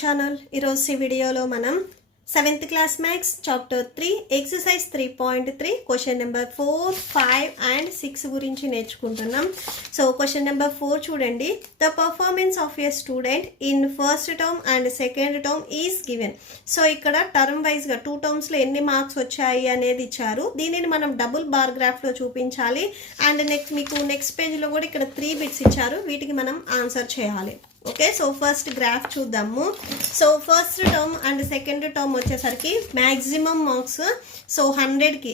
Channel. ఈరోజు ఈ వీడియోలో మనం 7th class maths chapter 3 exercise 3.3 question number 4, 5 and 6 గురించి నేర్చుకుంటున్నాం. సో క్వశ్చన్ నెంబర్ 4 చూడండి. The performance of a student in first term and second term is given. So ఇక్కడ term వైజ్గా 2 టర్మ్స్లో ఎన్ని మార్క్స్ వచ్చాయి అనేది ఇచ్చారు. దీనిని మనం డబుల్ బార్ గ్రాఫ్లో చూపించాలి. అండ్ నెక్స్ట్ పేజ్లో కూడా ఇక్కడ 3 బిట్స్ ఇచ్చారు. వీటికి మనం ఆన్సర్ చేయాలి. ఓకే, సో ఫస్ట్ గ్రాఫ్ చూద్దాము. So first term and second term వచ్చేసరికి మ్యాక్సిమం మార్క్స్. సో 100కి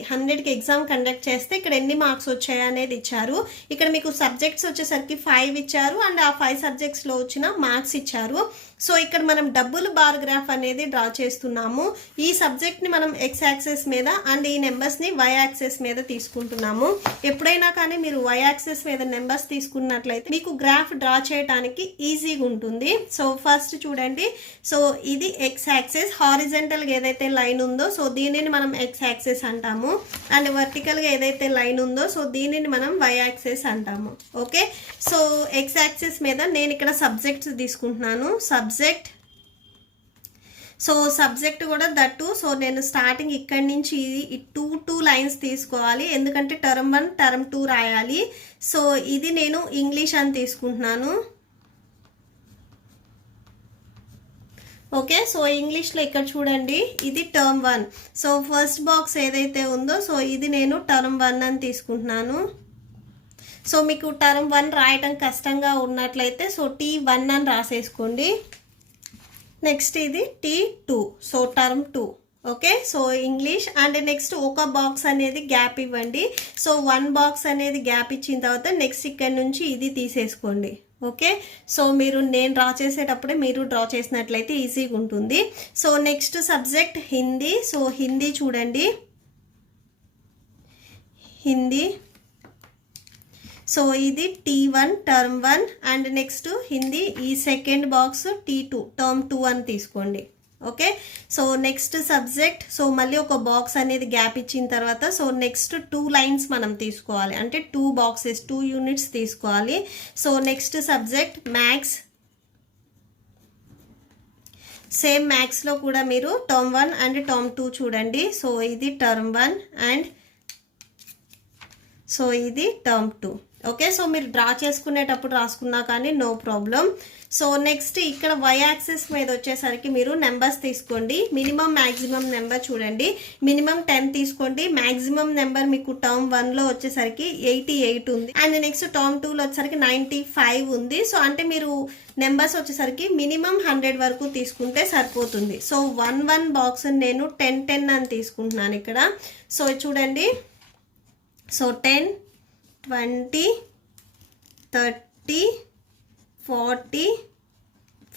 ఎగ్జామ్ కండక్ట్ చేస్తే ఇక్కడ ఎన్ని మార్క్స్ వచ్చాయి అనేది ఇచ్చారు. ఇక్కడ మీకు సబ్జెక్ట్స్ వచ్చేసరికి 5 ఇచ్చారు అండ్ ఆ 5 సబ్జెక్ట్స్లో వచ్చిన మార్క్స్ ఇచ్చారు. సో ఇక్కడ మనం డబుల్ బార్ గ్రాఫ్ అనేది డ్రా చేస్తున్నాము. ఈ సబ్జెక్ట్ని మనం ఎక్స్ యాక్సెస్ మీద అండ్ ఈ నెంబర్స్ని వై యాక్సెస్ మీద తీసుకుంటున్నాము. ఎప్పుడైనా కానీ మీరు వై యాక్సెస్ మీద నెంబర్స్ తీసుకున్నట్లయితే మీకు గ్రాఫ్ డ్రా చేయడానికి ఈజీగా ఉంటుంది. సో ఫస్ట్ చూడండి. సో ఇది ఎక్స్ యాక్సెస్, హారిజెంటల్గా ఏదైతే లైన్ ఉందో సో దీనిని మనం ఎక్స్ యాక్సెస్ అంటాము. అండ్ వర్టికల్గా ఏదైతే లైన్ ఉందో సో దీనిని మనం వై యాక్సెస్ అంటాము. ఓకే, సో ఎక్స్ యాక్సెస్ మీద నేను ఇక్కడ సబ్జెక్ట్స్ తీసుకుంటున్నాను. సబ్జెక్ట్ కూడా దట్టు. సో నేను స్టార్టింగ్ ఇక్కడి నుంచి టూ లైన్స్ తీసుకోవాలి, ఎందుకంటే టర్మ్ 1 టర్మ్ 2 రాయాలి. సో ఇది నేను ఇంగ్లీష్ అని తీసుకుంటున్నాను. ఓకే, సో ఇంగ్లీష్లో ఇక్కడ చూడండి, ఇది టర్మ్ 1. సో ఫస్ట్ బాక్స్ ఏదైతే ఉందో సో ఇది నేను టర్మ్ 1 అని తీసుకుంటున్నాను. సో మీకు టర్మ్ 1 రాయటం కష్టంగా ఉన్నట్లయితే సో T1 అని రాసేసుకోండి. నెక్స్ట్ ఇది T2, so term 2. Okay, so English. And next ఒక బాక్స్ అనేది గ్యాప్ ఇవ్వండి. సో 1 బాక్స్ అనేది గ్యాప్ ఇచ్చిన తర్వాత నెక్స్ట్ ఇక్కడ నుంచి ఇది తీసేసుకోండి. ఓకే, సో నేను డ్రా చేసేటప్పుడే మీరు డ్రా చేసినట్లయితే ఈజీగా ఉంటుంది. So next subject Hindi. So Hindi చూడండి, హిందీ. సో ఇది T1 term 1 and next Hindi ఈ సెకండ్ బాక్స్ T2 టర్మ్ 2 అని తీసుకోండి. Okay, so next subject. So మళ్ళీ ఒక బాక్స్ అనేది గ్యాప్ ఇచ్చిన తర్వాత సో నెక్స్ట్ 2 లైన్స్ మనం తీసుకోవాలి, అంటే 2 బాక్సెస్ 2 యూనిట్స్ తీసుకోవాలి. So next subject maths. Same మ్యాథ్స్లో కూడా మీరు టర్మ్ 1 అండ్ టర్మ్ 2 చూడండి. సో ఇది టర్మ్ 1 అండ్ సో ఇది టర్మ్ 2. ఓకే, సో మీరు డ్రా చేసుకునేటప్పుడు రాసుకున్నా కానీ నో ప్రాబ్లం. సో నెక్స్ట్ ఇక్కడ వై యాక్సిస్ మీద వచ్చేసరికి మీరు నెంబర్స్ తీసుకోండి. మినిమం మ్యాక్సిమం నెంబర్ చూడండి, మినిమం 10 తీసుకోండి. మ్యాక్సిమం నెంబర్ మీకు టర్మ్ 1లో వచ్చేసరికి 88 ఉంది అండ్ నెక్స్ట్ టర్మ్ 2లో వచ్చేసరికి 95 ఉంది. సో అంటే మీరు నెంబర్స్ వచ్చేసరికి మినిమం 100 వరకు తీసుకుంటే సరిపోతుంది. సో 1 బాక్స్ నేను 10 అని తీసుకుంటున్నాను ఇక్కడ. సో చూడండి, సో 10, 20, 30, 40,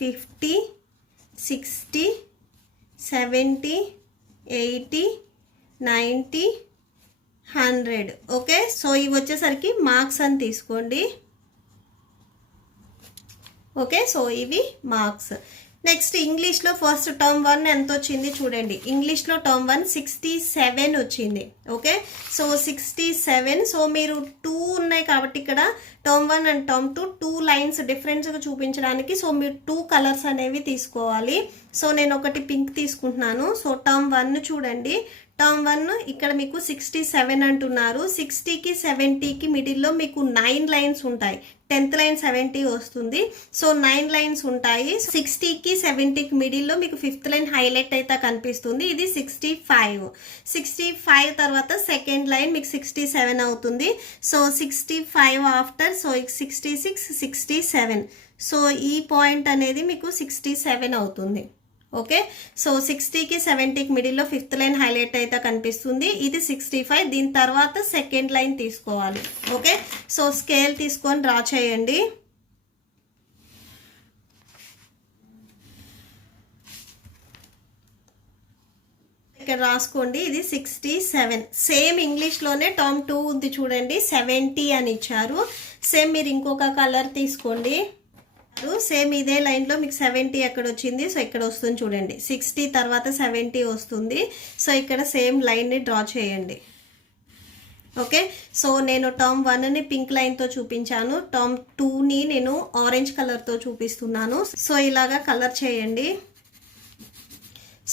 50, 60, 70, 80, 90, 100. ఓకే, సో ఇవి వచ్చేసరికి మార్క్స్ అని తీసుకోండి. ఓకే, సో ఇవి మార్క్స్. నెక్స్ట్ ఇంగ్లీష్లో ఫస్ట్ టర్మ్ 1 ఎంత వచ్చింది చూడండి. ఇంగ్లీష్లో టర్మ్ 1 67 వచ్చింది. Okay, so 67. సో మీరు 2 ఉన్నాయి కాబట్టి ఇక్కడ టర్మ్ 1 అండ్ టర్మ్ 2 లైన్స్ డిఫరెన్స్గా చూపించడానికి సో మీరు 2 కలర్స్ అనేవి తీసుకోవాలి. సో నేను ఒకటి పింక్ తీసుకుంటున్నాను. సో టర్మ్ 1 చూడండి, టర్మ్ 1 ఇక్కడ మీకు 67 అంటున్నారు. 60కి 70కి మిడిల్లో మీకు 9 లైన్స్ ఉంటాయి. 10th లైన్ 70 వస్తుంది. సో 9 లైన్స్ ఉంటాయి. 60కి 70కి మిడిల్లో మీకు 5th లైన్ హైలైట్ అయితే కనిపిస్తుంది. ఇది 65 తర్వాత సెకండ్ లైన్ మీకు 67 అవుతుంది. So 65 after so 66, 67. సో ఈ పాయింట్ అనేది మీకు 67 అవుతుంది. ఓకే, సో 60కి 70కి మిడిల్లో 5th లైన్ హైలైట్ అయితే కనిపిస్తుంది. ఇది 65. దీని తర్వాత సెకండ్ లైన్ తీసుకోవాలి. ఓకే, సో స్కేల్ తీసుకొని డ్రా చేయండి. ఇక్కడ రాసుకోండి, ఇది 67. సేమ్ ఇంగ్లీష్లోనే టర్మ్ 2 ఉంది చూడండి, 70 అని ఇచ్చారు. సేమ్ మీరు ఇంకొక కలర్ తీసుకోండి. సేమ్ ఇదే లైన్లో మీకు 70 ఎక్కడ వచ్చింది, సో ఇక్కడ వస్తుంది చూడండి. 60 తర్వాత 70 వస్తుంది. సో ఇక్కడ సేమ్ లైన్ని డ్రా చేయండి. ఓకే, సో నేను టర్మ్ 1ని పింక్ లైన్తో చూపించాను, టర్మ్ 2ని నేను ఆరెంజ్ కలర్తో చూపిస్తున్నాను. సో ఇలాగా కలర్ చేయండి.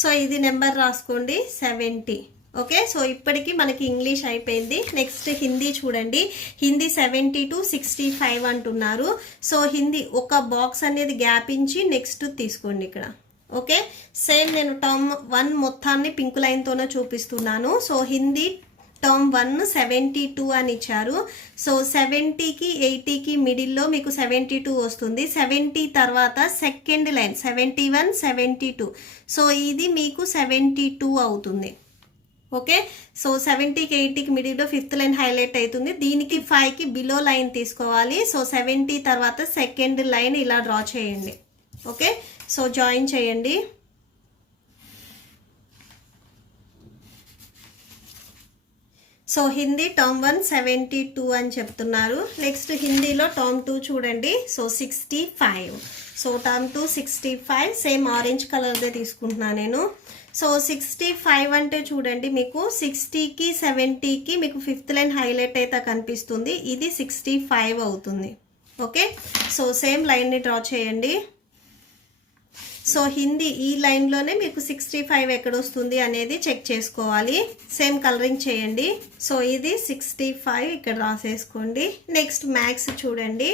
సో ఇది నెంబర్ రాసుకోండి 70. ఓకే, సో ఇప్పటికి మనకి ఇంగ్లీష్ అయిపోయింది. నెక్స్ట్ హిందీ చూడండి. హిందీ 70 to 65 అంటున్నారు. సో హిందీ ఒక బాక్స్ అనేది గ్యాప్ ఇచ్చి నెక్స్ట్ తీసుకోండి ఇక్కడ. ఓకే, సేమ్ నేను టర్మ్ 1 మొత్తాన్ని పింక్ లైన్తోనే చూపిస్తున్నాను. సో హిందీ టర్మ్ 1 72 అని ఇచ్చారు. సో 70కి 80కి మిడిల్లో మీకు 72 వస్తుంది. 70 తర్వాత సెకండ్ లైన్ 71 72. సో ఇది మీకు 72 అవుతుంది. ఓకే, సో 70కి 80కి మిడిల్లో ఫిఫ్త్ లైన్ హైలైట్ అవుతుంది. దీనికి 5కి బిలో లైన్ తీసుకోవాలి. సో 70 తర్వాత సెకండ్ లైన్ ఇలా డ్రా చేయండి. ఓకే, సో జాయిన్ చేయండి. సో హిందీ టర్మ్ 1 72 అని చెప్తున్నారు. నెక్స్ట్ హిందీలో టర్మ్ 2 చూడండి. So 65. So term 2 65 same orange కలర్దే తీసుకుంటున్నాను నేను. సో 65 అంటే చూడండి మీకు 60కి 70కి మీకు ఫిఫ్త్ లైన్ హైలైట్ అయితే కనిపిస్తుంది. ఇది 65 అవుతుంది. ఓకే, సో సేమ్ లైన్ని డ్రా చేయండి. సో హిందీ ఈ లైన్లోనే మీకు 65 ఎక్కడ వస్తుంది అనేది చెక్ చేసుకోవాలి. సేమ్ కలరింగ్ చేయండి. సో ఇది 65 ఇక్కడ రాసేసుకోండి. నెక్స్ట్ మ్యాథ్స్ చూడండి.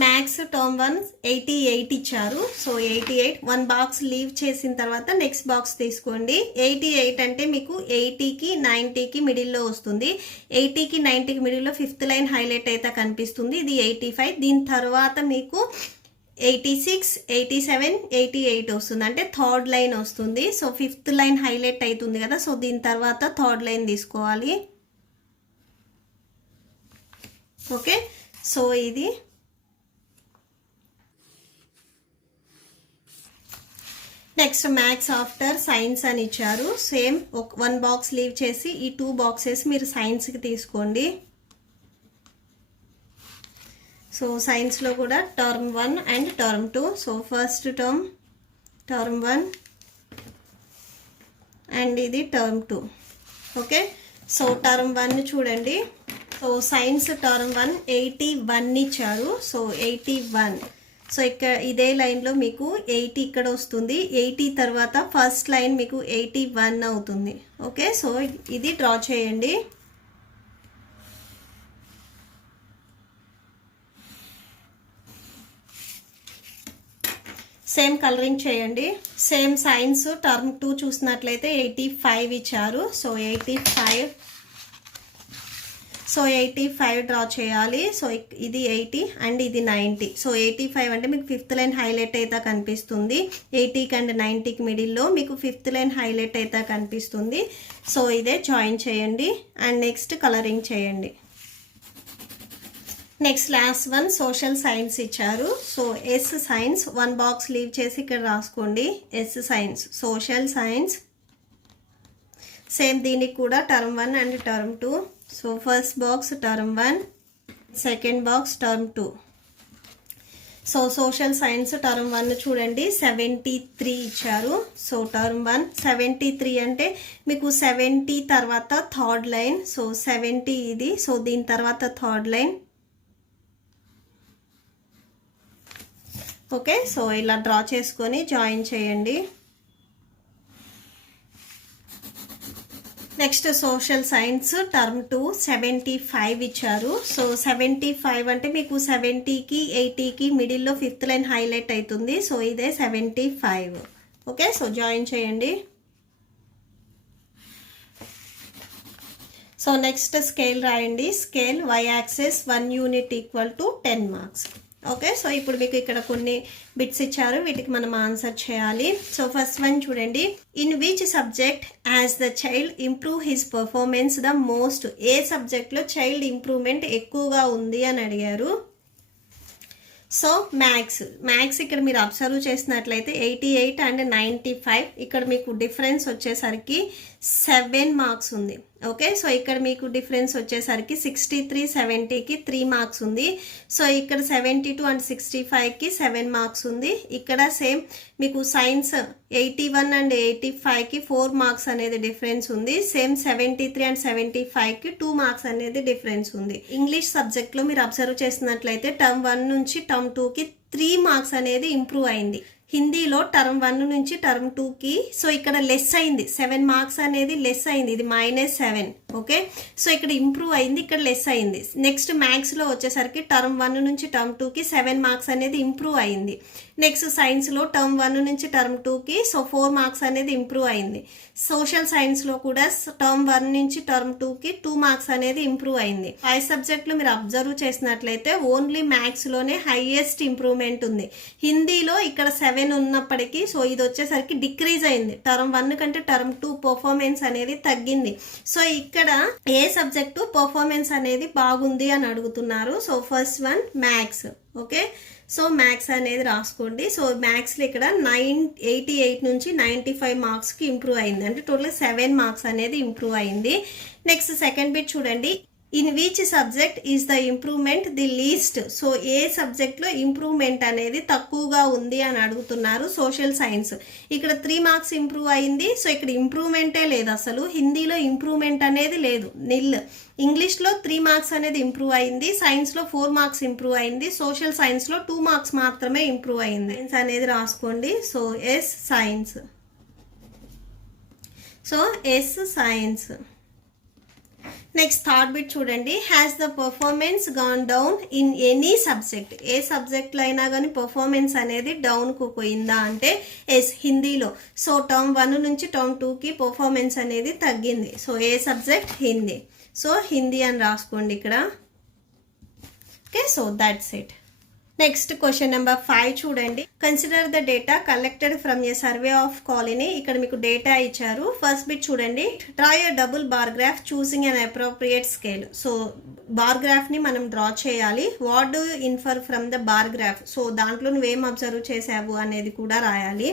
మ్యాథ్స్ టర్మ్ 1 88 ఇచ్చారు. సో 88 1 బాక్స్ లీవ్ చేసిన తర్వాత నెక్స్ట్ బాక్స్ తీసుకోండి. 88 అంటే మీకు 80కి 90కి మిడిల్లో వస్తుంది. 80కి 90కి మిడిల్లో ఫిఫ్త్ లైన్ హైలైట్ అయితే కనిపిస్తుంది. ఇది 85. దీని తర్వాత మీకు 86 87 88 వస్తుంది, అంటే థర్డ్ లైన్ వస్తుంది. సో ఫిఫ్త్ లైన్ హైలైట్ అవుతుంది కదా, సో దీని తర్వాత థర్డ్ లైన్ తీసుకోవాలి. ఓకే, సో ఇది నెక్స్ట్ మ్యాథ్స్ ఆఫ్టర్ సైన్స్ అని ఇచ్చారు. సేమ్ 1 బాక్స్ లీవ్ చేసి ఈ 2 బాక్సెస్ మీరు సైన్స్కి తీసుకోండి. సో సైన్స్లో కూడా term 1 and term 2. So first term 1 and ఇది టర్మ్ 2. ఓకే, సో టర్మ్ 1 చూడండి. సో సైన్స్ టర్మ్ 1 81 ఇచ్చారు. సో 81. సో ఇక్కడ ఇదే లైన్లో మీకు 80 ఇక్కడ వస్తుంది. 80 తర్వాత ఫస్ట్ లైన్ మీకు 81 అవుతుంది. ఓకే, సో ఇది డ్రా చేయండి. సేమ్ కలరింగ్ చేయండి. సేమ్ సైన్స్ టర్మ్ 2 చూసినట్లయితే 85 ఇచ్చారు. సో 85 డ్రా చేయాలి. సో ఇది 80 అండ్ ఇది 90. సో 85 అంటే మీకు ఫిఫ్త్ లైన్ హైలైట్ అయితే కనిపిస్తుంది. 80కి అండ్ 90కి మిడిల్లో మీకు ఫిఫ్త్ లైన్ హైలైట్ అయితే కనిపిస్తుంది. సో ఇదే జాయిన్ చేయండి అండ్ నెక్స్ట్ కలరింగ్ చేయండి. నెక్స్ట్ లాస్ట్ 1 సోషల్ సైన్స్ ఇచ్చారు. So yes science 1 box leave చేసి ఇక్కడ రాసుకోండి. S science social science. Same దీనికి కూడా term 1 and term 2. So first box term 1, second box term 2. So social science term 1 చూడండి 73 ఇచ్చారు. So term 1 73 అంటే మీకు 70 తర్వాత థర్డ్ లైన్. సో 70 ఇది. సో దీని తర్వాత థర్డ్ లైన్. ఓకే, సో ఇలా డ్రా చేసుకొని జాయిన్ చేయండి. నెక్స్ట్ సోషల్ సైన్స్ టర్మ్ 2 75 ఇచ్చారు. సో 75 అంటే మీకు 70కి 80కి మిడిల్లో ఫిఫ్త్ లైన్ హైలైట్ అవుతుంది. సో ఇదే 75. ఓకే, సో జాయిన్ చేయండి. సో నెక్స్ట్ స్కేల్ రాయండి. Scale y axis 1 unit equal to 10 marks. Okay, so ఇప్పుడు మీకు ఇక్కడ కొన్ని బిట్స్ ఇచ్చారు, వీటికి మనం ఆన్సర్ చేయాలి. సో ఫస్ట్ 1 చూడండి. In which subject as the child improve his performance the most? ఏ సబ్జెక్ట్లో చైల్డ్ ఇంప్రూవ్మెంట్ ఎక్కువగా ఉంది అని అడిగారు. సో మ్యాథ్స్ ఇక్కడ మీరు అబ్జర్వ్ చేసినట్లయితే 88 అండ్ 95. ఇక్కడ మీకు డిఫరెన్స్ వచ్చేసరికి 7 మార్క్స్ ఉంది. ఓకే, సో ఇక్కడ మీకు డిఫరెన్స్ వచ్చేసరికి 63 70కి 3 మార్క్స్ ఉంది. సో ఇక్కడ 72 అండ్ 65కి 7 మార్క్స్ ఉంది. ఇక్కడ సేమ్ మీకు సైన్స్ 81 అండ్ 85కి 4 మార్క్స్ అనేది డిఫరెన్స్ ఉంది. సేమ్ 73 అండ్ 75కి 2 మార్క్స్ అనేది డిఫరెన్స్ ఉంది. ఇంగ్లీష్ సబ్జెక్ట్లో మీరు అబ్జర్వ్ చేసినట్లయితే టర్మ్ 1 నుంచి టర్మ్ 2కి 3 మార్క్స్ అనేది ఇంప్రూవ్ అయింది. హిందీలో టర్మ్ 1 నుంచి టర్మ్ 2కి సో ఇక్కడ లెస్ అయింది, 7 మార్క్స్ అనేది లెస్ అయింది, ఇది -7. ఓకే, సో ఇక్కడ ఇంప్రూవ్ అయింది, ఇక్కడ లెస్ అయింది. నెక్స్ట్ మ్యాథ్స్లో వచ్చేసరికి టర్మ్ 1 నుంచి టర్మ్ 2కి 7 మార్క్స్ అనేది ఇంప్రూవ్ అయింది. నెక్స్ట్ సైన్స్లో టర్మ్ 1 నుంచి టర్మ్ 2కి సో 4 మార్క్స్ అనేది ఇంప్రూవ్ అయింది. సోషల్ సైన్స్లో కూడా టర్మ్ 1 నుంచి టర్మ్ 2కి 2 మార్క్స్ అనేది ఇంప్రూవ్ అయింది. 5 సబ్జెక్టులు మీరు అబ్జర్వ్ చేసినట్లయితే ఓన్లీ మ్యాథ్స్లోనే హైయెస్ట్ ఇంప్రూవ్మెంట్ ఉంది. హిందీలో ఇక్కడ 7 ఉన్నప్పటికీ సో ఇది వచ్చేసరికి డిక్రీజ్ అయింది. టర్మ్ 1 కంటే టర్మ్ 2 పర్ఫార్మెన్స్ అనేది తగ్గింది. సో ఇక్కడ ఏ సబ్జెక్టు పర్ఫార్మెన్స్ అనేది బాగుంది అని అడుగుతున్నారు. So first one maths. Okay, so maths అనేది రాసుకోండి. సో మ్యాథ్స్లో ఇక్కడ 88 నుంచి 95 మార్క్స్కి ఇంప్రూవ్ అయింది, అంటే టోటల్ 7 మార్క్స్ అనేది ఇంప్రూవ్ అయింది. నెక్స్ట్ సెకండ్ బిట్ చూడండి, in which subject is the improvement the least. So ఏ సబ్జెక్ట్లో ఇంప్రూవ్మెంట్ అనేది తక్కువగా ఉంది అని అడుగుతున్నారు. సోషల్ సైన్స్ ఇక్కడ 3 మార్క్స్ ఇంప్రూవ్ అయింది. సో ఇక్కడ ఇంప్రూవ్మెంటే లేదు, అసలు హిందీలో ఇంప్రూవ్మెంట్ అనేది లేదు, నిల్. ఇంగ్లీష్లో 3 మార్క్స్ అనేది ఇంప్రూవ్ అయింది, సైన్స్లో 4 మార్క్స్ ఇంప్రూవ్ అయింది, సోషల్ సైన్స్లో 2 మార్క్స్ మాత్రమే ఇంప్రూవ్ అయింది. సైన్స్ అనేది రాసుకోండి. So yes science. So yes science. Next third bit చూడండి, has the performance gone down in any subject. ఏ సబ్జెక్ట్లో అయినా కానీ పర్ఫార్మెన్స్ అనేది డౌన్కు పోయిందా అంటే ఎస్ హిందీలో. సో టర్మ్ 1 నుంచి టర్మ్ 2కి పర్ఫార్మెన్స్ అనేది తగ్గింది. సో ఏ సబ్జెక్ట్? హిందీ. సో హిందీ అని రాసుకోండి ఇక్కడ. Okay, so that's it. Next question number 5 చూడండి, consider the data collected from a survey of colony. ఇక్కడ మీకు డేటా ఇచ్చారు. ఫస్ట్ బిట్ చూడండి, draw a double bar graph choosing an appropriate scale. So bar గ్రాఫ్ని మనం డ్రా చేయాలి. What do infer from the bar graph. So దాంట్లో నువ్వేం observe చేసావు అనేది కూడా రాయాలి.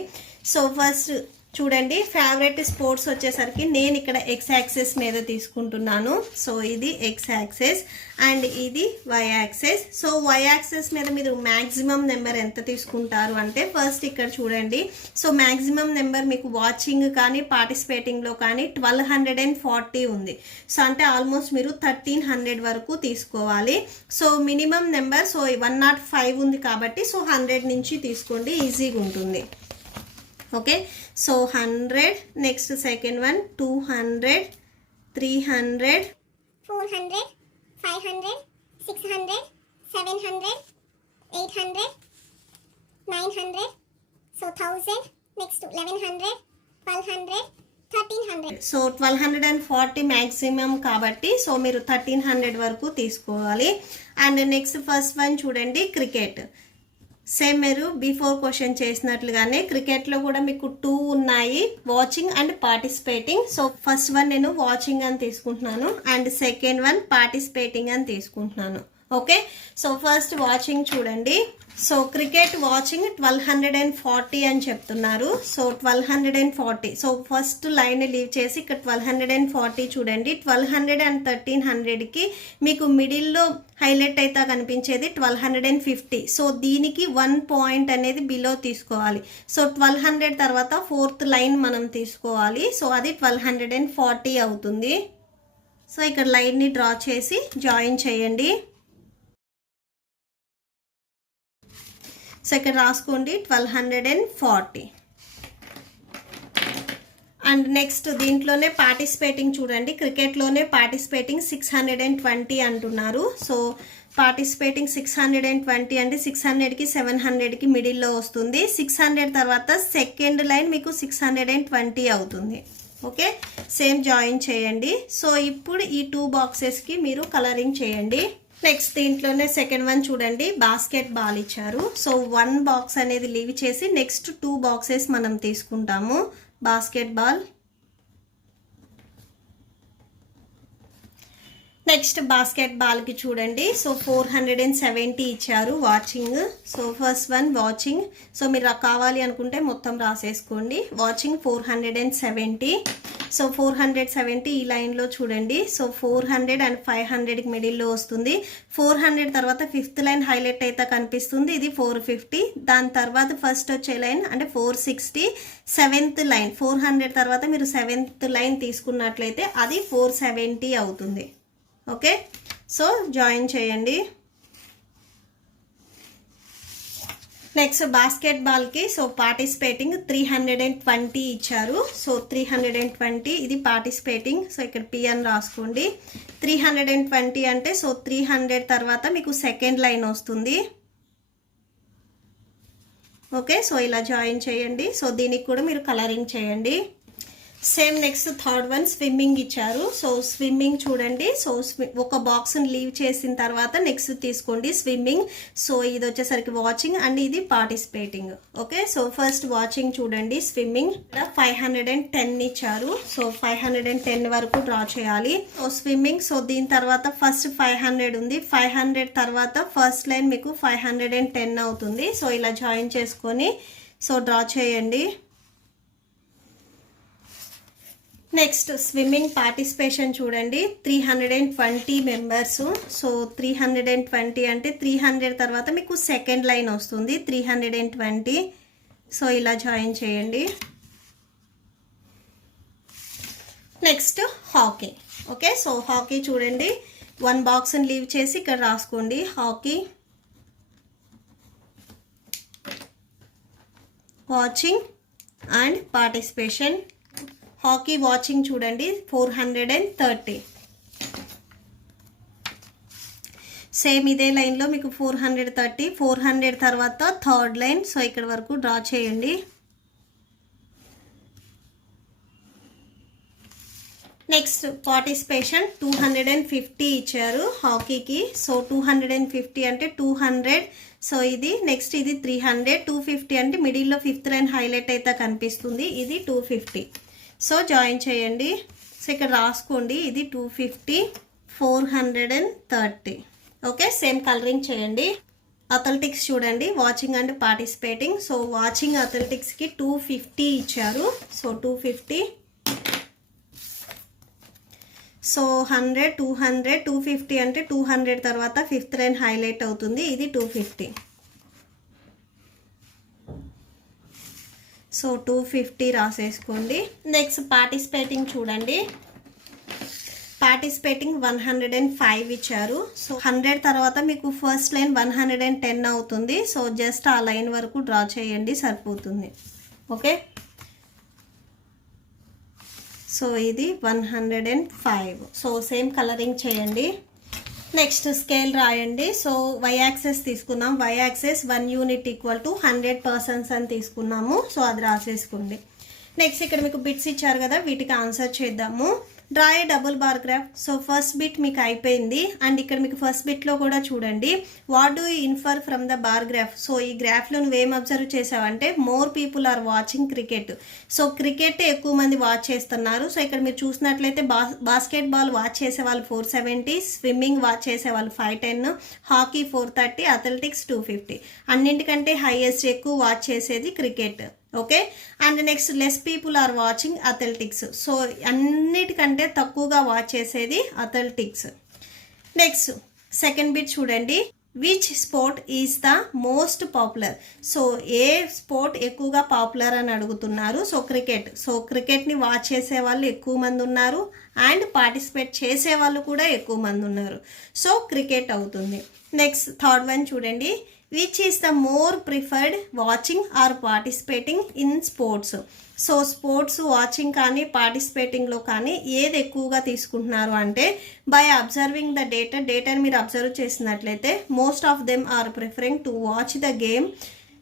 సో ఫస్ట్ చూడండి, ఫేవరెట్ స్పోర్ట్స్ వచ్చేసరికి నేను ఇక్కడ ఎక్స్ యాక్సెస్ మీద తీసుకుంటున్నాను. సో ఇది ఎక్స్ యాక్సెస్ అండ్ ఇది Y axis. So Y axis మీద మీరు మ్యాక్సిమం నెంబర్ ఎంత తీసుకుంటారు అంటే ఫస్ట్ ఇక్కడ చూడండి. సో మ్యాక్సిమం నెంబర్ మీకు వాచింగ్ కానీ పార్టిసిపేటింగ్లో కానీ 1240 ఉంది. సో అంటే ఆల్మోస్ట్ మీరు 1300 వరకు తీసుకోవాలి. సో మినిమం నెంబర్ సో 105 ఉంది కాబట్టి సో 100 నుంచి తీసుకోండి, ఈజీగా ఉంటుంది. Okay, so 100. Next second one 200, 300, 400, 500, 600, 700, 800, 900, so 1000, next 1100, 1200, 1300. So 1240 maximum కాబట్టి సో మీరు 1300 వరకు తీసుకోవాలి. అండ్ నెక్స్ట్ ఫస్ట్ వన్ చూడండి, క్రికెట్. సేమ్ మీరు బిఫోర్ క్వశ్చన్ చేసినట్లుగానే క్రికెట్లో కూడా మీకు 2 ఉన్నాయి, watching and participating. So first one నేను వాచింగ్ అని తీసుకుంటున్నాను అండ్ సెకండ్ వన్ పార్టిసిపేటింగ్ అని తీసుకుంటున్నాను. ఓకే, సో ఫస్ట్ వాచింగ్ చూడండి. సో క్రికెట్ వాచింగ్ 1240 అని చెప్తున్నారు. So 1240. So first line leave చేసి ఇక్కడ 1240 చూడండి. 1200 అండ్ 1300కి మీకు మిడిల్లో హైలైట్ అయితే కనిపించేది 1250. సో దీనికి 1 పాయింట్ అనేది బిలో తీసుకోవాలి. సో 1200 తర్వాత 4th లైన్ మనం తీసుకోవాలి. సో అది 1240 అవుతుంది. సో ఇక్కడ లైన్ని డ్రా చేసి జాయిన్ చేయండి. సో ఇక్కడ రాసుకోండి 1240. అండ్ నెక్స్ట్ దీంట్లోనే పార్టిసిపేటింగ్ చూడండి, క్రికెట్లోనే పార్టిసిపేటింగ్ 620 అంటున్నారు. సో పార్టిసిపేటింగ్ 620 అంటే 600కి 700కి మిడిల్లో వస్తుంది. 600 తర్వాత సెకండ్ లైన్ మీకు 620 అవుతుంది. ఓకే, సేమ్ జాయిన్ చేయండి. సో ఇప్పుడు ఈ 2 బాక్సెస్కి మీరు కలరింగ్ చేయండి. నెక్స్ట్ దీంట్లోనే సెకండ్ వన్ చూడండి, బాస్కెట్ బాల్ ఇచ్చారు. సో 1 బాక్స్ అనేది లీవ్ చేసి నెక్స్ట్ 2 బాక్సెస్ మనం తీసుకుంటాము. Basket ball. నెక్స్ట్ బాస్కెట్ బాల్కి చూడండి. సో 470 ఇచ్చారు watching. So first one watching. So మీరు కావాలి అనుకుంటే మొత్తం రాసేసుకోండి. వాచింగ్ 470. సో 470 ఈ లైన్లో చూడండి. సో 400 అండ్ 500కి మిడిల్లో వస్తుంది. 400 తర్వాత 5th లైన్ హైలైట్ అయితే కనిపిస్తుంది, ఇది 450. దాని తర్వాత ఫస్ట్ వచ్చే లైన్ అంటే 460. 7th లైన్ 400 తర్వాత మీరు 7th లైన్ తీసుకున్నట్లయితే అది 470 అవుతుంది. ఓకే, సో జాయిన్ చేయండి. నెక్స్ట్ బాస్కెట్బాల్కి సో పార్టిసిపేటింగ్ 320 ఇచ్చారు. సో 320 ఇది పార్టిసిపేటింగ్. సో ఇక్కడ పి అని రాసుకోండి. 320 అంటే సో 300 తర్వాత మీకు సెకండ్ లైన్ వస్తుంది. ఓకే, సో ఇలా జాయిన్ చేయండి. సో దీనికి కూడా మీరు కలరింగ్ చేయండి. Same next third one swimming ఇచ్చారు. సో స్విమ్మింగ్ చూడండి. సో ఒక బాక్స్ని లీవ్ చేసిన తర్వాత నెక్స్ట్ తీసుకోండి స్విమ్మింగ్. సో ఇది వచ్చేసరికి వాచింగ్ అండ్ ఇది participating. Okay, so first watching చూడండి. స్విమ్మింగ్ 510 ఇచ్చారు. సో 510 వరకు డ్రా చేయాలి. So swimming. సో దీని తర్వాత ఫస్ట్ 500 ఉంది. 500 తర్వాత ఫస్ట్ లైన్ మీకు 510 అవుతుంది. సో ఇలా జాయిన్ చేసుకొని సో డ్రా చేయండి. నెక్స్ట్ స్విమ్మింగ్ పార్టిసిపేషన్ చూడండి. 320 మెంబర్స్. సో 320 అంటే 300 తర్వాత మీకు సెకండ్ లైన్ వస్తుంది 320. సో ఇలా జాయిన్ చేయండి. Next hockey. Okay, so hockey చూడండి. 1 బాక్స్ని లీవ్ చేసి ఇక్కడ రాసుకోండి hockey. Watching and participation. Hockey watching చూడండి 430. సేమ్ ఇదే లైన్లో మీకు 430. 400 తర్వాత థర్డ్ లైన్. సో ఇక్కడ వరకు డ్రా చేయండి. నెక్స్ట్ పార్టిసిపేషన్ 250 ఇచ్చారు హాకీకి. సో 250 అంటే 200. సో ఇది నెక్స్ట్ ఇది 300. 250 అంటే మిడిల్లో ఫిఫ్త్ లైన్ హైలైట్ అయితే కనిపిస్తుంది. ఇది 250. సో జాయిన్ చేయండి. సో ఇక్కడ రాసుకోండి ఇది 250 430. ఓకే, సేమ్ కలరింగ్ చేయండి. అథ్లెటిక్స్ చూడండి watching and participating. So watching అథ్లెటిక్స్కి 250 ఇచ్చారు. సో 250. సో 100 200 250 అంటే 200 తర్వాత ఫిఫ్త్ లైన్ హైలైట్ అవుతుంది. ఇది 250. సో 250 రాసేసుకోండి. నెక్స్ట్ పార్టిసిపేటింగ్ చూడండి. పార్టిసిపేటింగ్ 105 ఇచ్చారు. సో 100 తర్వాత మీకు ఫస్ట్ లైన్ 110 అవుతుంది. సో జస్ట్ ఆ లైన్ వరకు డ్రా చేయండి సరిపోతుంది. ఓకే, సో ఇది 105. సో సేమ్ కలరింగ్ చేయండి. నెక్స్ట్ స్కేల్ రాయండి. సో వై యాక్సెస్ తీసుకున్నాం. Y axis 1 unit equal to 100 persons అని తీసుకున్నాము. సో అది రాసేసుకోండి. నెక్స్ట్ ఇక్కడ మీకు బిట్స్ ఇచ్చారు కదా, వీటికి ఆన్సర్ చేద్దాము. Draw a double bar graph. So first bit మీకు అయిపోయింది. అండ్ ఇక్కడ మీకు ఫస్ట్ బిట్లో కూడా చూడండి what do you infer from the bar graph. So ఈ గ్రాఫ్లో నువ్వేం అబ్జర్వ్ చేసావంటే more people are watching cricket. So cricket ఎక్కువ మంది వాచ్ చేస్తున్నారు. సో ఇక్కడ మీరు చూసినట్లయితే బాస్కెట్ బాల్ వాచ్ చేసే వాళ్ళు 470, స్విమ్మింగ్ వాచ్ చేసే వాళ్ళు 510, హాకీ 430, అథ్లెటిక్స్ 250. అన్నింటికంటే హైయెస్ట్ ఎక్కువ వాచ్ చేసేది cricket. Okay, and next less people are watching athletics. So అన్నిటికంటే తక్కువగా వాచ్ చేసేది అథ్లెటిక్స్. నెక్స్ట్ సెకండ్ బిట్ చూడండి. Which sport is the most popular. So ఏ స్పోర్ట్ ఎక్కువగా పాపులర్ అని అడుగుతున్నారు. So cricket. సో క్రికెట్ని వాచ్ చేసే వాళ్ళు ఎక్కువ మంది ఉన్నారు అండ్ పార్టిసిపేట్ చేసే వాళ్ళు కూడా ఎక్కువ మంది ఉన్నారు. సో క్రికెట్ అవుతుంది. నెక్స్ట్ థర్డ్ వన్ చూడండి. Which is the more preferred watching or participating in sports. So sports watching కానీ పార్టిసిపేటింగ్లో కానీ ఏది ఎక్కువగా తీసుకుంటున్నారు అంటే బై అబ్జర్వింగ్ ద డేటాని మీరు అబ్జర్వ్ చేసినట్లయితే most of them are preferring to watch the game.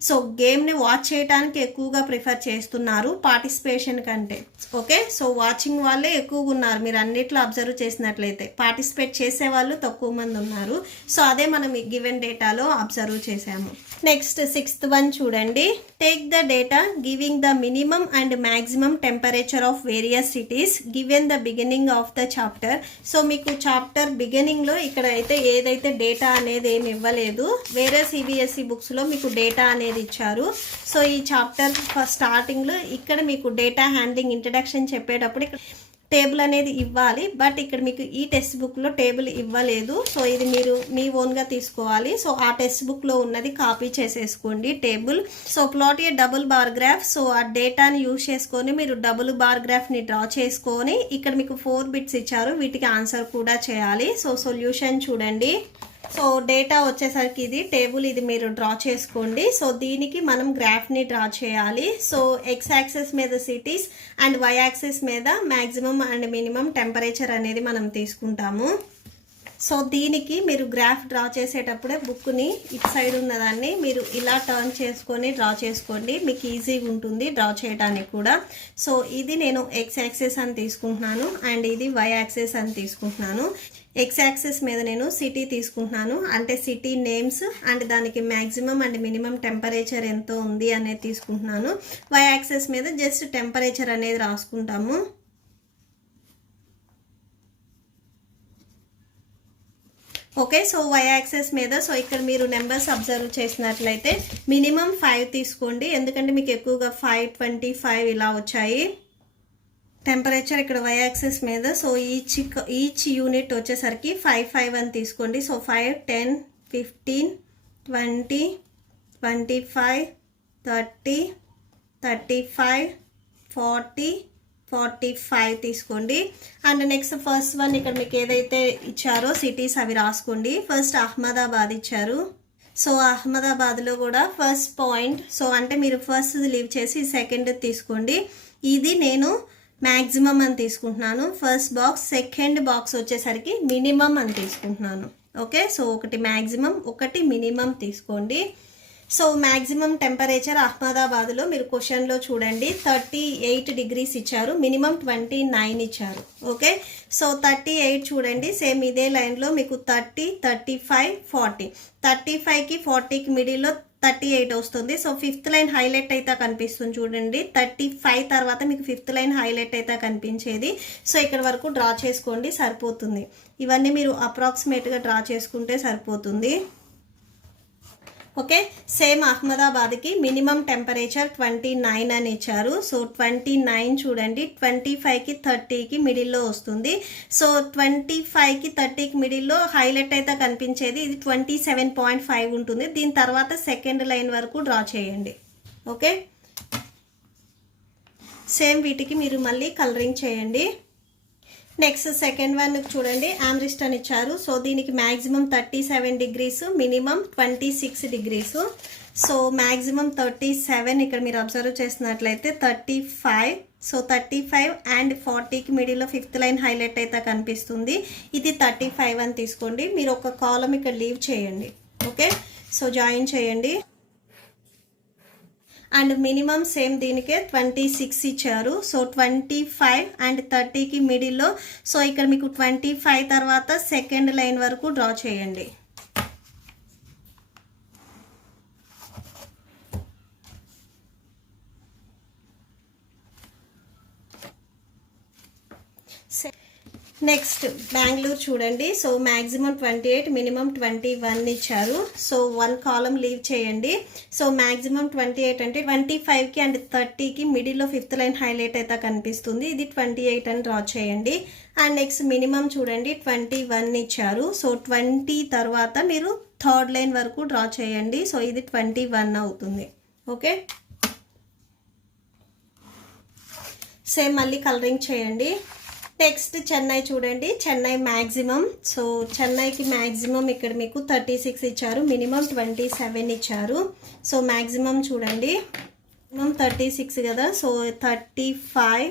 So గేమ్ని వాచ్ చేయడానికి ఎక్కువగా ప్రిఫర్ చేస్తున్నారు పార్టిసిపేషన్ కంటే. ఓకే, సో వాచింగ్ వాళ్ళే ఎక్కువగా ఉన్నారు మీరు అన్నిట్లో అబ్జర్వ్ చేసినట్లయితే. పార్టిసిపేట్ చేసే వాళ్ళు తక్కువ మంది ఉన్నారు. సో అదే మనం గివెన్ డేటాలో అబ్జర్వ్ చేసాము. నెక్స్ట్ సిక్స్త్ వన్ చూడండి. Take the data giving the minimum and maximum temperature of various cities given the beginning of the chapter. So మీకు చాప్టర్ బిగినింగ్లో ఇక్కడ అయితే ఏదైతే డేటా అనేది ఏమి ఇవ్వలేదు. వేరే సిబిఎస్ఈ బుక్స్లో మీకు డేటా అనేది ఇచ్చారు. సో ఈ చాప్టర్ స్టార్టింగ్లో ఇక్కడ మీకు డేటా హ్యాండ్లింగ్ ఇంట్రడక్షన్ చెప్పేటప్పుడు ఇక్కడ టేబుల్ అనేది ఇవ్వాలి. బట్ ఇక్కడ మీకు ఈ టెక్స్ట్ బుక్లో టేబుల్ ఇవ్వలేదు. సో ఇది మీరు మీ ఓన్గా తీసుకోవాలి. సో ఆ టెక్స్ట్ బుక్లో ఉన్నది కాపీ చేసేసుకోండి టేబుల్. సో ప్లాట్ ఏ డబుల్ బార్ గ్రాఫ్. సో ఆ డేటాని యూజ్ చేసుకొని మీరు డబుల్ బార్ గ్రాఫ్ని డ్రా చేసుకొని ఇక్కడ మీకు 4 బిట్స్ ఇచ్చారు. వీటికి ఆన్సర్ కూడా చేయాలి. సో సొల్యూషన్ చూడండి. సో డేటా వచ్చేసరికి ఇది టేబుల్, ఇది మీరు డ్రా చేసుకోండి. సో దీనికి మనం గ్రాఫ్ని డ్రా చేయాలి. సో ఎక్స్ యాక్సిస్ మీద సిటీస్ అండ్ వై యాక్సిస్ మీద మ్యాక్సిమం అండ్ మినిమం టెంపరేచర్ అనేది మనం తీసుకుంటాము. సో దీనికి మీరు గ్రాఫ్ డ్రా చేసేటప్పుడే బుక్ని ఇటు సైడ్ ఉన్నదాన్ని మీరు ఇలా టర్న్ చేసుకొని డ్రా చేసుకోండి, మీకు ఈజీగా ఉంటుంది డ్రా చేయడానికి కూడా. సో ఇది నేను ఎక్స్ యాక్సిస్ అని తీసుకుంటున్నాను అండ్ ఇది వై యాక్సిస్ అని తీసుకుంటున్నాను. ఎక్స్ యాక్సిస్ మీద నేను సిటీ తీసుకుంటున్నాను, అంటే సిటీ నేమ్స్ అండ్ దానికి మ్యాక్సిమం అండ్ మినిమం టెంపరేచర్ ఎంత ఉంది అనేది తీసుకుంటున్నాను. వై యాక్సిస్ మీద జస్ట్ టెంపరేచర్ అనేది రాసుకుంటాము. ఓకే, సో వై యాక్సెస్ మీద సో ఇక్కడ మీరు నెంబర్స్ అబ్జర్వ్ చేసినట్లయితే మినిమం 5 తీసుకోండి, ఎందుకంటే మీకు ఎక్కువగా 5, 25 ఇలా వచ్చాయి టెంపరేచర్ ఇక్కడ వై యాక్సెస్ మీద. సో ఈచ్ యూనిట్ వచ్చేసరికి 5 అని తీసుకోండి. సో 5, 10, 15, 20, 25, 30, 35, 40, 45 తీసుకోండి. అండ్ నెక్స్ట్ ఫస్ట్ వన్ ఇక్కడ మీకు ఏదైతే ఇచ్చారో సిటీస్ అవి రాసుకోండి. ఫస్ట్ అహ్మదాబాద్ ఇచ్చారు. సో అహ్మదాబాద్లో కూడా ఫస్ట్ పాయింట్, సో అంటే మీరు ఫస్ట్ లీవ్ చేసి సెకండ్ తీసుకోండి. ఇది నేను మ్యాక్సిమం అని తీసుకుంటున్నాను ఫస్ట్ బాక్స్. సెకండ్ బాక్స్ వచ్చేసరికి మినిమం అని తీసుకుంటున్నాను. ఓకే, సో ఒకటి మ్యాక్సిమం ఒకటి మినిమం తీసుకోండి. సో మ్యాక్సిమం టెంపరేచర్ అహ్మదాబాద్లో మీరు క్వశ్చన్లో చూడండి 38 డిగ్రీస్ ఇచ్చారు, మినిమం 29 ఇచ్చారు. ఓకే, సో 38 చూడండి, సేమ్ ఇదే లైన్లో మీకు 30, 35, 40, 35కి 40కి మిడిల్లో 38 వస్తుంది. సో ఫిఫ్త్ లైన్ హైలైట్ అయితే కనిపిస్తుంది చూడండి, 35 తర్వాత మీకు ఫిఫ్త్ లైన్ హైలైట్ అయితే కనిపించేది. సో ఇక్కడ వరకు డ్రా చేసుకోండి సరిపోతుంది. ఇవన్నీ మీరు అప్రాక్సిమేట్గా డ్రా చేసుకుంటే సరిపోతుంది. ఓకే, సేమ్ అహ్మదాబాద్కి మినిమం టెంపరేచర్ 29 అని ఇచ్చారు. సో 29 చూడండి, 25కి 30కి మిడిల్లో వస్తుంది. సో 25కి 30కి మిడిల్లో హైలైట్ అయితే కనిపించేది ఇది 27.5 ఉంటుంది. దీని తర్వాత సెకండ్ లైన్ వరకు డ్రా చేయండి. ఓకే, సేమ్ వీటికి మీరు మళ్ళీ కలరింగ్ చేయండి. నెక్స్ట్ సెకండ్ వన్ చూడండి, ఆమ్రిస్ట్ అని ఇచ్చారు. సో దీనికి maximum 37 degrees, minimum 26 degrees. So maximum 37 ఇక్కడ మీరు అబ్జర్వ్ చేసినట్లయితే 35. సో 35 అండ్ 40కి మిడిల్లో ఫిఫ్త్ లైన్ హైలైట్ అయితే కనిపిస్తుంది, ఇది 35 అని తీసుకోండి. మీరు ఒక కాలం ఇక్కడ లీవ్ చేయండి. ఓకే, సో జాయిన్ చేయండి. అండ్ మినిమం సేమ్ దీనికే 26 ఇచ్చారు. సో 25 అండ్ 30కి మిడిల్లో. సో ఇక్కడ మీకు 25 తర్వాత సెకండ్ లైన్ వరకు డ్రా చేయండి. నెక్స్ట్ బెంగళూరు చూడండి. సో మ్యాక్సిమం 28, మినిమం 21 ఇచ్చారు. సో 1 కాలం లీవ్ చేయండి. సో మ్యాక్సిమం 28 అంటే 25కి అండ్ 30కి మిడిల్లో ఫిఫ్త్ లైన్ హైలైట్ అయితే కనిపిస్తుంది, ఇది 28 అని డ్రా చేయండి. అండ్ నెక్స్ట్ మినిమం చూడండి 21 ఇచ్చారు. సో 20 తర్వాత మీరు థర్డ్ లైన్ వరకు డ్రా చేయండి. సో ఇది 21 అవుతుంది. ఓకే, సేమ్ మళ్ళీ కలరింగ్ చేయండి. నెక్స్ట్ చెన్నై చూడండి, చెన్నై మ్యాక్సిమం. సో చెన్నైకి మ్యాక్సిమం ఇక్కడ మీకు 36 ఇచ్చారు, మినిమం 27 ఇచ్చారు. సో మ్యాక్సిమం చూడండి, మినిమం 36 కదా. సో 35.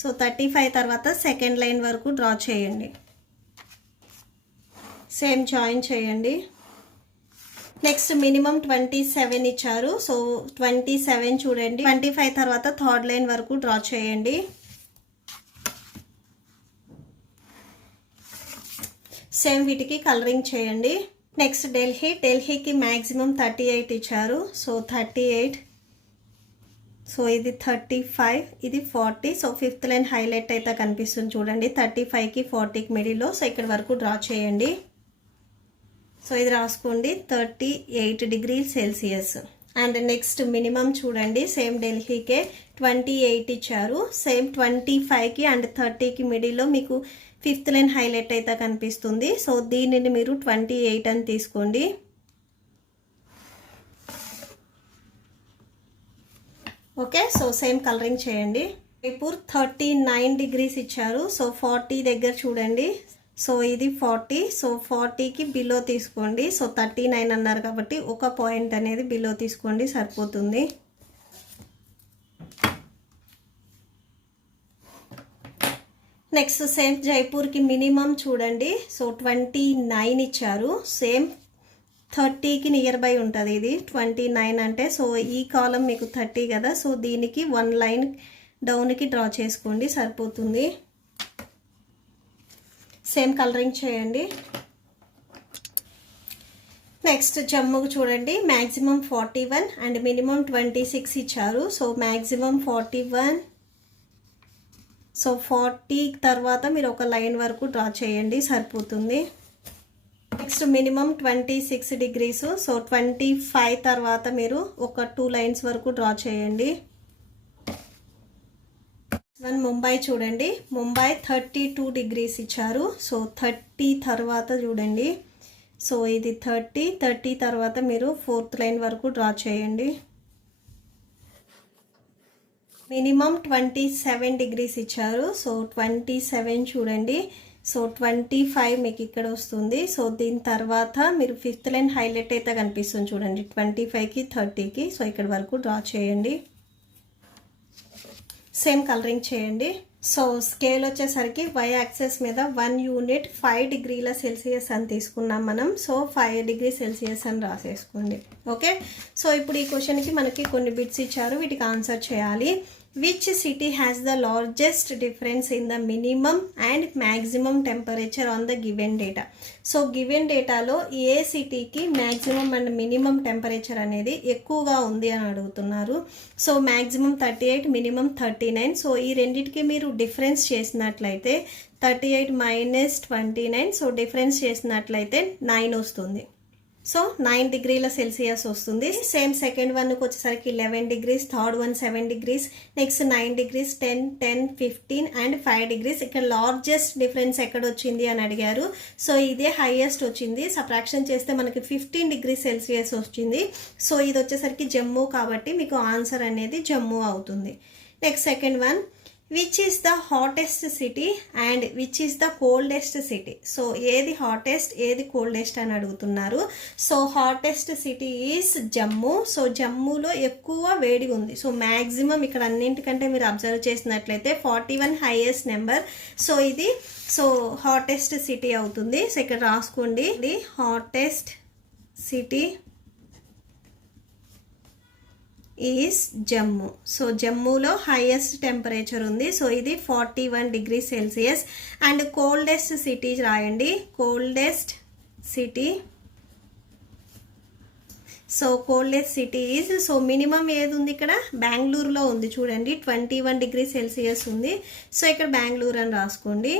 సో 35 తర్వాత సెకండ్ లైన్ వరకు డ్రా చేయండి. సేమ్ జాయిన్ చేయండి. నెక్స్ట్ మినిమం 27 ఇచ్చారు. సో 27 చూడండి, 25 తర్వాత థర్డ్ లైన్ వరకు డ్రా చేయండి. సేమ్ వీటికి కలరింగ్ చేయండి. నెక్స్ట్ ఢిల్లీకి మ్యాక్సిమం 38 ఇచ్చారు. సో 38. సో ఇది 35, ఇది 40. సో ఫిఫ్త్ లైన్ హైలైట్ అయితే కనిపిస్తుంది చూడండి, 35కి 40కి మిడిల్లో. సో ఇక్కడ వరకు డ్రా చేయండి. సో ఇది రాసుకోండి 38 degree Celsius. And next minimum చూడండి, సేమ్ ఢిల్లీకే 28 ఇచ్చారు. సేమ్ 25కి అండ్ 30కి మిడిల్లో మీకు ఫిఫ్త్ లైన్ హైలైట్ అయితే కనిపిస్తుంది. సో దీనిని మీరు 28 అని తీసుకోండి. ఓకే, సో సేమ్ కలరింగ్ చేయండి. జైపూర్ 39 డిగ్రీస్ ఇచ్చారు. సో 40 దగ్గర చూడండి. సో ఇది 40. సో 40కి బిలో తీసుకోండి. సో 39 అన్నారు కాబట్టి ఒక పాయింట్ అనేది బిలో తీసుకోండి సరిపోతుంది. నెక్స్ట్ సేమ్ జైపూర్కి మినిమం చూడండి. సో 29 ఇచ్చారు. సేమ్ 30కి నియర్ బై ఉంటుంది ఇది 29 అంటే. సో ఈ కాలం మీకు 30 కదా. సో దీనికి 1 లైన్ డౌన్కి డ్రా చేసుకోండి సరిపోతుంది. సేమ్ కలరింగ్ చేయండి. నెక్స్ట్ జమ్ముకు చూడండి. మ్యాక్సిమం 41 అండ్ మినిమం 26 ఇచ్చారు. So maximum 41. సో 40 తర్వాత మీరు ఒక లైన్ వరకు డ్రా చేయండి సరిపోతుంది. Next minimum 26 degrees. సో 25 తర్వాత మీరు ఒక 2 లైన్స్ వరకు డ్రా చేయండి. ముంబై చూడండి. ముంబై 32 డిగ్రీస్ ఇచ్చారు. సో 30 తర్వాత చూడండి. సో ఇది 30 తర్వాత మీరు 4th లైన్ వరకు డ్రా చేయండి. మినిమం 27 డిగ్రీస్ ఇచ్చారు. సో 27 చూడండి. సో 25 మీకు ఇక్కడ వస్తుంది. సో దీని తర్వాత మీరు 5th లైన్ హైలైట్ అయితే కనిపిస్తుంది చూడండి. 25కి 30కి. సో ఇక్కడ వరకు డ్రా చేయండి. సేమ్ కలరింగ్ చేయండి. సో స్కేల్ వచ్చేసరికి y యాక్సెస్ మీద 1 యూనిట్ 5 డిగ్రీల సెల్సియస్ అని తీసుకున్నాం మనం. సో 5 డిగ్రీ సెల్సియస్ అని రాసేసుకోండి. ఓకే. సో ఇప్పుడు ఈ క్వశ్చన్కి మనకి కొన్ని బిట్స్ ఇచ్చారు. వీటికి ఆన్సర్ చేయాలి. Which city has the largest difference in the minimum and maximum temperature on the given data. So given డేటాలో ఏ సిటీకి మ్యాక్సిమం అండ్ మినిమం టెంపరేచర్ అనేది ఎక్కువగా ఉంది అని అడుగుతున్నారు. So maximum 38, minimum 39. సో ఈ రెండింటికి మీరు డిఫరెన్స్ చేసినట్లయితే 38 మైనస్ 29. సో డిఫరెన్స్ చేసినట్లయితే 9 వస్తుంది. సో 9 డిగ్రీల సెల్సియస్ వస్తుంది. సేమ్ సెకండ్ వన్కి వచ్చేసరికి 11 degrees, third one 7 degrees, next 9 degrees, 10, 15 and 5 degrees. ఇక్కడ లార్జెస్ట్ డిఫరెన్స్ ఎక్కడ వచ్చింది అని అడిగారు. సో ఇదే హైయెస్ట్ వచ్చింది. సబ్ట్రాక్షన్ చేస్తే మనకి 15 డిగ్రీ సెల్సియస్ వచ్చింది. సో ఇది వచ్చేసరికి జమ్మూ కాబట్టి మీకు ఆన్సర్ అనేది జమ్మూ అవుతుంది. Next second one, which is the hottest city and which is the coldest city. So ఏది హాటెస్ట్ ఏది కోల్డెస్ట్ అని అడుగుతున్నారు. So hottest city is Jammu. So జమ్మూలో ఎక్కువ వేడి ఉంది. సో మ్యాక్సిమం ఇక్కడ అన్నింటికంటే మీరు అబ్జర్వ్ చేసినట్లయితే 41 హైయెస్ట్ నెంబర్. సో ఇది సో హాటెస్ట్ సిటీ అవుతుంది. సో ఇక్కడ రాసుకోండి. ఇది hottest city is Jammu. So జమ్మూలో హైయెస్ట్ టెంపరేచర్ ఉంది. సో ఇది 41 degree Celsius. And coldest city రాయండి. Coldest city. So coldest city is so minimum ఏది ఉంది ఇక్కడ బెంగళూరులో ఉంది చూడండి. 21 డిగ్రీ సెల్సియస్ ఉంది. సో ఇక్కడ బెంగళూరు అని రాసుకోండి.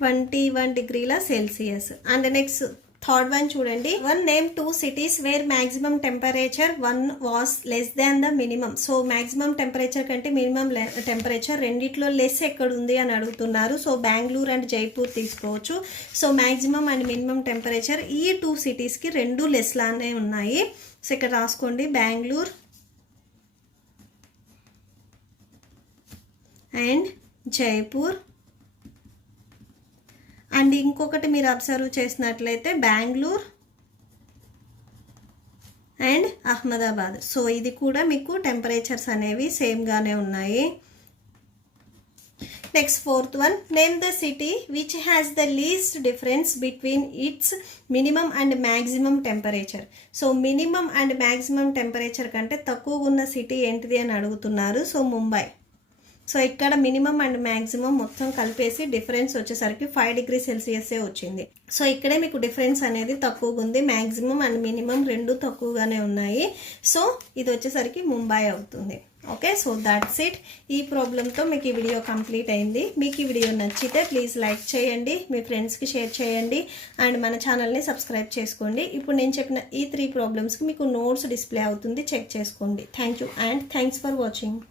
21 డిగ్రీల Celsius. And next third one చూడండి. One name 2 cities where maximum temperature 1 was less than the minimum. So maximum temperature కంటే మినిమం టెంపరేచర్ రెండిట్లో లెస్ ఎక్కడ ఉంది అని అడుగుతున్నారు. సో బెంగళూరు అండ్ జైపూర్ తీసుకోవచ్చు. So maximum and minimum temperature ఈ 2 సిటీస్కి 2 లెస్ లానే ఉన్నాయి. సో ఇక్కడ రాసుకోండి బెంగళూరు అండ్ జైపూర్. అండ్ ఇంకొకటి మీరు అబ్జర్వ్ చేసినట్లయితే బెంగళూరు అండ్ అహ్మదాబాద్. సో ఇది కూడా మీకు టెంపరేచర్స్ అనేవి సేమ్గానే ఉన్నాయి. Next fourth one, name the city which has the least difference between it's minimum and maximum temperature. So minimum and maximum temperature కంటే తక్కువగా ఉన్న సిటీ ఏంటిది అని అడుగుతున్నారు. సో ముంబై. సో ఇక్కడ మినిమం అండ్ మ్యాక్సిమం మొత్తం కలిపేసి డిఫరెన్స్ వచ్చేసరికి 5 డిగ్రీ సెల్సియసే వచ్చింది. సో ఇక్కడే మీకు డిఫరెన్స్ అనేది తక్కువగా ఉంది. మ్యాక్సిమం అండ్ మినిమం 2 తక్కువగానే ఉన్నాయి. సో ఇది వచ్చేసరికి ముంబై అవుతుంది. ఓకే. So that's it. ఈ ప్రాబ్లంతో మీకు ఈ వీడియో కంప్లీట్ అయింది. మీకు ఈ వీడియో నచ్చితే ప్లీజ్ లైక్ చేయండి, మీ ఫ్రెండ్స్కి షేర్ చేయండి అండ్ మన ఛానల్ని సబ్స్క్రైబ్ చేసుకోండి. ఇప్పుడు నేను చెప్పిన ఈ 3 ప్రాబ్లమ్స్కి మీకు నోట్స్ డిస్ప్లే అవుతుంది, చెక్ చేసుకోండి. Thank you and thanks for watching.